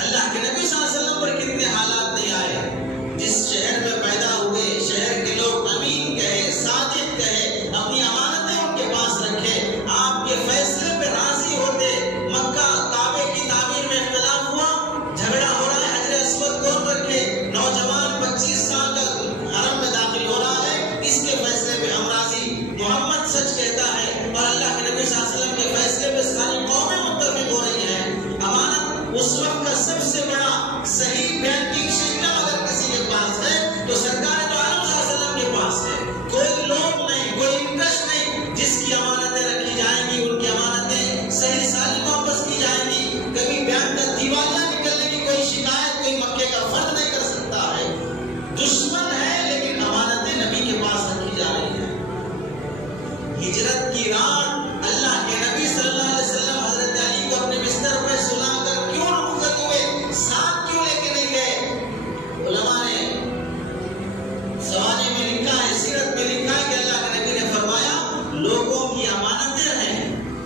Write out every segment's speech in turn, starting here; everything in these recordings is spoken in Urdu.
اللہ کے نبی صلی اللہ علیہ وسلم پر کتنے حالات نہیں آئے. جس شہر میں پیدا ہوئے شہر کے لوگ امین کہے، صادق کہے، اپنی امانتیں ان کے پاس رکھے، آپ کے فیصلے پہ راضی ہوتے. مکہ کعبے کی تعمیر میں اختلاف ہوا، جھگڑا ہو رہا ہے، حجر اسود کون رکھے، نوجوان 25 سال کا حرم میں داخل ہو رہا ہے، اس کے فیصلے پہ ہم راضی. محمد سچ کہتا ہے اور اللہ کے نبی صلی اللہ علیہ وسلم کے فیصلے پہ ساری قومیں متفق ہو رہی ہیں. امانت اس وقت کا سب سے بڑا صحیح بینکنگ سسٹم اگر کسی کے پاس ہے تو سرکار تو عالم صلی اللہ علیہ وسلم کے پاس ہے. کوئی لوگ نہیں، کوئی انٹرسٹ نہیں. جس کی امانتیں رکھی جائیں گی ان کی امانتیں صحیح سالم واپس کی جائیں گی. کبھی بینک کا دیوالیہ نکلنے کی کوئی شکایت کوئی مکے کا فرد نہیں کر سکتا ہے. دشمن ہے لیکن امانتیں نبی کے پاس رکھی جا رہی ہیں. ہجرت کی رات اللہ کے نبی صلی اللہ علیہ وسلم حضرت علی کو اپنے بستر پر سلا کر کیوں رخصت ہوئے، ساتھ کیوں لے کے نہیں گئے؟ علماء نے سوانح میں لکھا ہے، سیرت میں لکھا ہے کہ اللہ کے نبی نے فرمایا لوگوں کی امانتیں ہیں،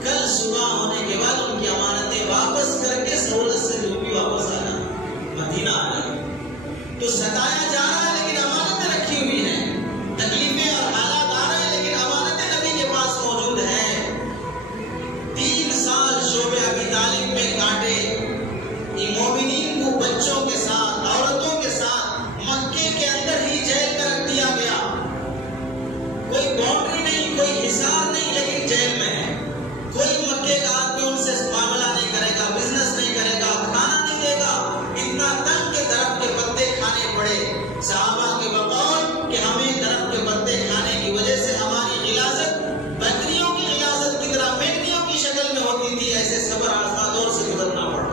کل صبح ہونے کے بعد ان کی امانتیں واپس کر کے سہولت سے جو بھی واپس آنا، مدینہ آنا. تو ستایا جا رہا ہے لیکن امانتیں رکھی ہوئی ہیں. تکلیفیں اور حالات آ رہے ہیں لیکن امانتیں نبی کے پاس موجود ہیں. 3 سال شعبہ ابی طالب میں کاٹے. مومنین کو بچوں کے ساتھ، عورتوں کے ساتھ مکے کے اندر ہی جیل میں رکھ دیا گیا. کوئی باؤنڈری نہیں، کوئی حصار نہیں، لیکن جیل میں ہے. کوئی مکے کا آدمی ان سے معاملہ نہیں کرے گا، بزنس نہیں کرے گا، کھانا نہیں دے گا. اتنا تنگ کے درخت کے پتے کھانے پڑے صحابہ کے بقول کہ ہمیں درخت کے پتے کھانے کی وجہ سے ہماری غلاظت بکریوں کی غلاظت کی طرح مینڈیوں کی شکل میں ہوتی تھی. ایسے صبر آزما دور سے گزرنا پڑا.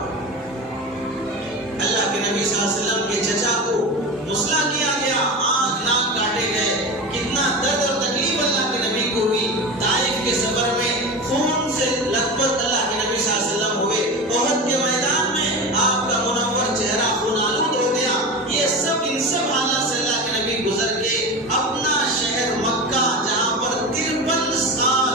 اللہ کے نبی صلی اللہ علیہ وسلم کے چچا کو مسئلہ کیا گیا، آنکھ ناک کاٹے گئے. کتنا درد اور تکلیف اللہ کے نبی کو ہوئی. طائف کے سفر میں خون سے لت پت اللہ کے نبی صلی اللہ علیہ وسلم ہوئے. احد کے میدان میں آپ کا منور چہرہ خون آلود ہو گیا. یہ سب ان سب حالات سے اللہ کے نبی گزر کے اپنا شہر مکہ جہاں پر 53 سال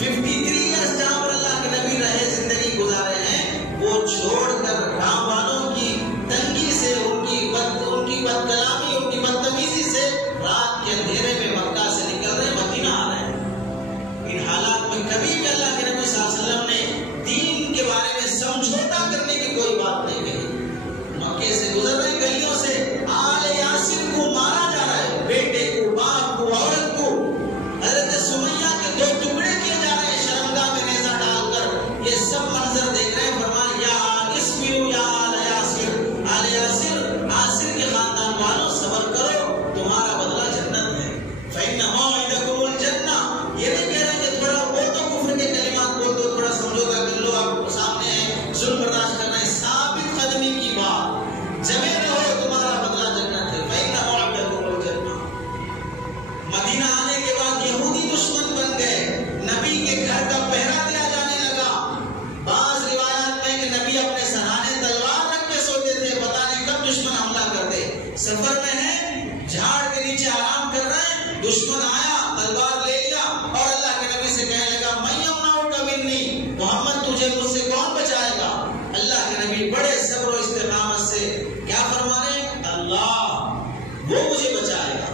53 ایئرس جہاں پر اللہ کے نبی رہے، زندگی گزارے ہیں، وہ چھوڑ کر رام والوں کی تنگی سے، ان کی بد کلامی، ان کی بدتمیزی سے رات کے اندھیرے میں مکہ سے نکل رہے، مدینہ آ رہے ہیں. ان حالات میں کبھی بھی اللہ کے نبی صلی اللہ علیہ وسلم نے دین کے بارے میں سمجھوتا کرنے کی کوئی بات نہیں کہی. مکے سے گزر رہے گلیوں سے آل یاسر کو مارا جا رہا ہے، بیٹے کو، باپ کو، عورت کو. حضرت سمیہ کے 2 ٹکڑے کیے جا رہے ہیں شرمگاہ میں نیزہ ڈال کر. یہ سب منظر دیکھ رہے ہیں. فرمایا یا اسبروا یا آل یاسر، آل یاسر، یاسر کے خاندان والوں صبر کرو، تمہارا بدلہ جنت ہے. فإن موعدکم الجنہ. یہ نہیں کہہ رہے کہ تھوڑا وہ تو کفر کے کلمات بول دو، تھوڑا سمجھوتا کر لو، آپ سامنے ہے ظلم برداشت کرنا ہے. ثابت قدمی کی بات، جمے رہو، تمہارا بدلہ جنت ہے. فإن موعدکم الجنہ. مدینہ آنے کے بعد یہودی دشمن بن گئے. نبی کے گھر کا پہرا دیا جانے لگا. بعض روایات میں کہ نبی اپنے سرہانے تلوار رکھ کے سوتے تھے، پتہ نہیں کب دشمن حملہ کرتے. سفر میں ہے، جھاڑ کے نیچے آرام کر رہے ہیں، دشمن آیا، تلوار لے لیا اور اللہ کے نبی سے کہنے لگا میں یمنعک منی، محمد تجھے مجھ سے کون بچائے گا؟ اللہ کے نبی بڑے صبر و استقامت سے کیا فرما رہے ہیں؟ اللہ وہ مجھے بچائے گا.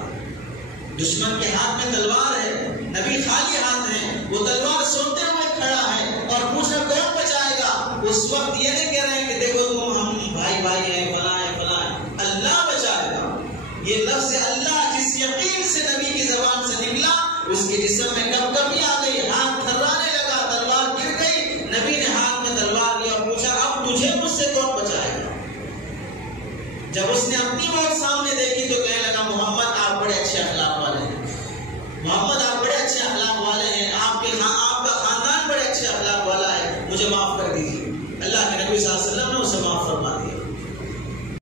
دشمن کے ہاتھ میں تلوار ہے، نبی خالی ہاتھ ہیں، وہ تلوار سنتے ہوئے کھڑا ہے اور پوچھ رہا کون بچائے گا. اس وقت یہ نہیں کہہ رہے ہیں کہ دیکھو تم ہم بھائی بھائی ہیں، فلاں ہیں، فلاں ہیں. اللہ بچائے گا. یہ لفظ اللہ جس یقین سے نبی کی زبان سے نکلا، اس کے جسم میں کب کبھی آ گئی، ہاتھ تھرانے لگا، تلوار گر گئی. نبی نے ہاتھ میں تلوار لیا اور پوچھا اب تجھے مجھ سے کون بچائے گا؟ جب اس نے اپنی موت سامنے دیکھی تو کہنے لگا محمد آپ بڑے اچھے اخلاق والے ہیں. محمد